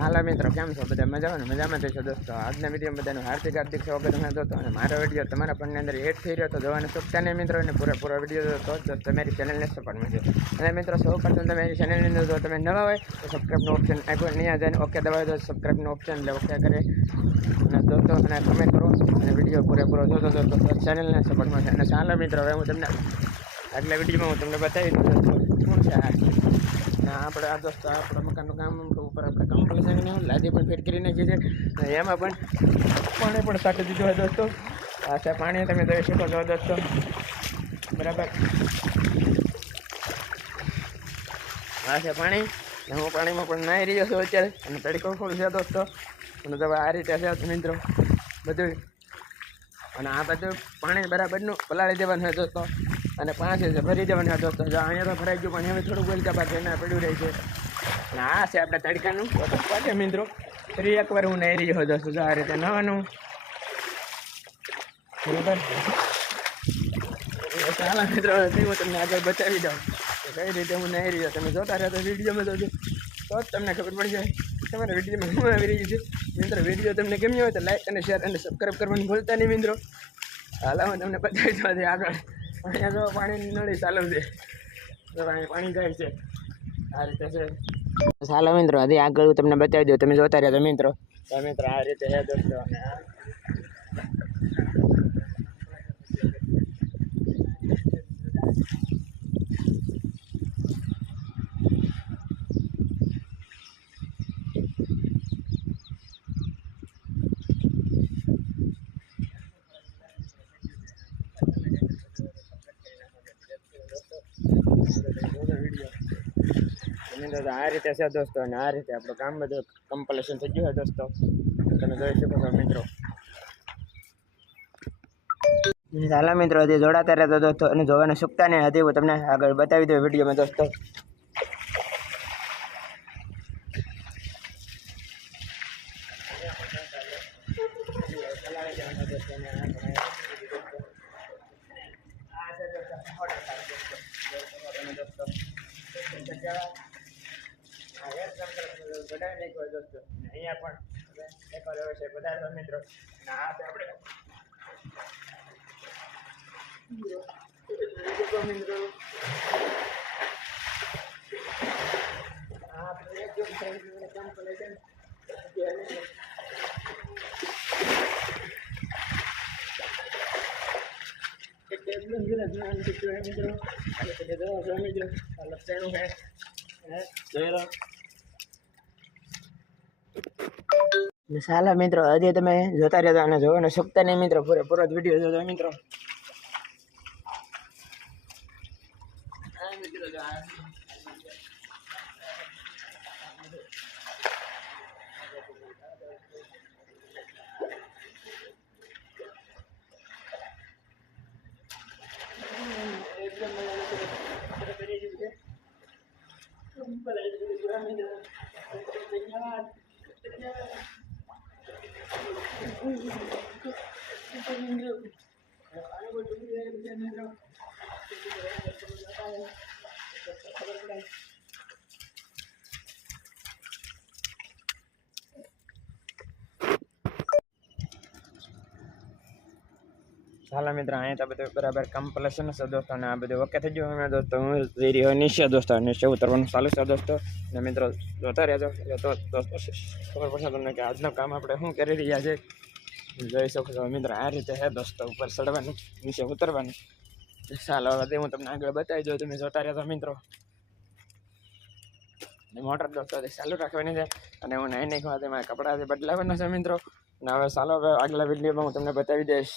હાલો મિત્રો, કેમ છો બધા? મજામાં થશો દોસ્તો. આજના વિડીયોમાં બધાનું હાર્દિક સ્વાગત છે દોસ્તો. અને મારો વિડીયો તમારા ફોનની અંદર એડ થઈ રહ્યો તો જોવાનું ચૂકતા નહીં મિત્રો. અને પૂરો વિડીયો તો તમારી ચેનલને સપોર્ટ મળશે. અને મિત્રો સૌ પ્રથમ તમારી ચેનલની અંદર જો તમે નવા હોય તો સબસ્ક્રાઈબનું ઓપ્શન આપ્યો નહીં આ જાય ઓકે દબાવી દો સબસ્ક્રાઈબનું ઓપ્શન એટલે ઓકે કરે અને દોસ્તો અને કમેન્ટ કરો અને વિડીયો પૂરેપૂરો જોતો દોસ્તો ચેનલને સપોર્ટ મળશે. અને ચાલો મિત્રો, હવે હું તમને આગલા વિડીયોમાં હું તમને બતાવી દઉં શું છે આપણે આ દોસ્તો આપણા મકાનનું કામ ઉપર આપણે કમ્પ્લીશન લાદી પણ ફિટ કરી નાખી છે. અને એમાં પણ પાણી પણ સાટી દીધું હોય દોસ્તો. આ છે પાણી, તમે જોઈ શકો છો દોસ્તો. બરાબર, આ છે પાણી. હું પાણીમાં પણ નાહી રહ્યો છું અત્યારે. અને તડકો ફૂલ છે દોસ્તો. અને તો આ રીતે છે મિત્રો બધું. અને આ બધું પાણી બરાબરનું પલાળી દેવાનું હોય દોસ્તો. અને પાંચ છે ભરી દેવાનું હોય દોસ્તો. જો અહીંયા તો ભરાઈ ગયું પણ હવે થોડું બોલતા બાકી એના પડ્યું રહે છે. અને આ છે આપણે તડકાનું પાકે મિત્રો. ફરી એકવાર હું નાહી રહ્યો દોસ્તો. જો આ રીતે નવાનું બરાબર. ચાલો મિત્રો, હું તમને આગળ બતાવી દઉં કે કઈ રીતે હું નાહી રહ્યો. તમે જોતા રહેતો વિડીયોમાં તો જ તમને ખબર પડી જાય તમારા વિડીયોમાં શું આવી રહ્યું છે મિત્રો. વિડીયો તમને ગમ્યો હોય તો લાઈક અને શેર અને સબસ્ક્રાઈબ કરવાનું ભૂલતા નહીં મિત્રો. હાલ હું તમને બતાવી દઉં આગળ. અહીંયા જો પાણીની નળી ચાલુ છે. તો અહીંયા પાણી જાય છે આ રીતે છે. ચાલો મિત્રો, હજી આગળ હું તમને બતાવી દઉં. તમે જોતા રહ્યા મિત્રો. મિત્રો આ રીતે છે દોસ્તો. અને આ રીતે છે દોસ્તો. અને આ રીતે આપણું કામ બધું કમ્પ્લીશન થઈ ગયું હોય દોસ્તો. તમે જોઈ શકો છો મિત્રો. ચાલો મિત્રો, હજી જોડાતા રહેતો દોસ્તો. અને જોવાને ચૂકતા નહીં. હજી હું તમને આગળ બતાવી દઉં વિડીયોમાં દોસ્તો. અહીંયા પણ એક વાર છે બધા મિત્રો. આ આપણે મિત્રો સાલા મિત્રો, હજી તમે જોતા રહેતા અને જોવાનો શકતા નહીં મિત્રો. પૂરો જ વિડીયો જોતો મિત્રો. ચાલો મિત્રો, અહીંયા તો બધું બરાબર કમ્પ્લીશન છે દોસ્તો. અને આ બધું ઓકે થઈ ગયું અમે દોસ્તો. હું જઈ રહ્યો નીચે દોસ્તો. નીચે ઉતરવાનું ચાલુ છે દોસ્તો. અને મિત્રો જોતા રહેજો તો દોસ્તો ખબર પડશે તમને કે આજનું કામ આપણે શું કરી રહ્યા છે. જોઈ શકો છો મિત્રો. આ રીતે છે દોસ્તો. ઉપર ચડવાનું, નીચે ઉતરવાનું. ચાલો હવે હું તમને આગળ બતાવી દઉં. તમે જોતા રહેજો મિત્રો. મોટર દોસ્તો ચાલુ રાખવાની છે. અને હું નાઈ નાખવા તેમાં કપડાં બદલાવાના છે મિત્રો. અને હવે ચાલો હવે આગલા વિડીયોમાં હું તમને બતાવી દઈશ.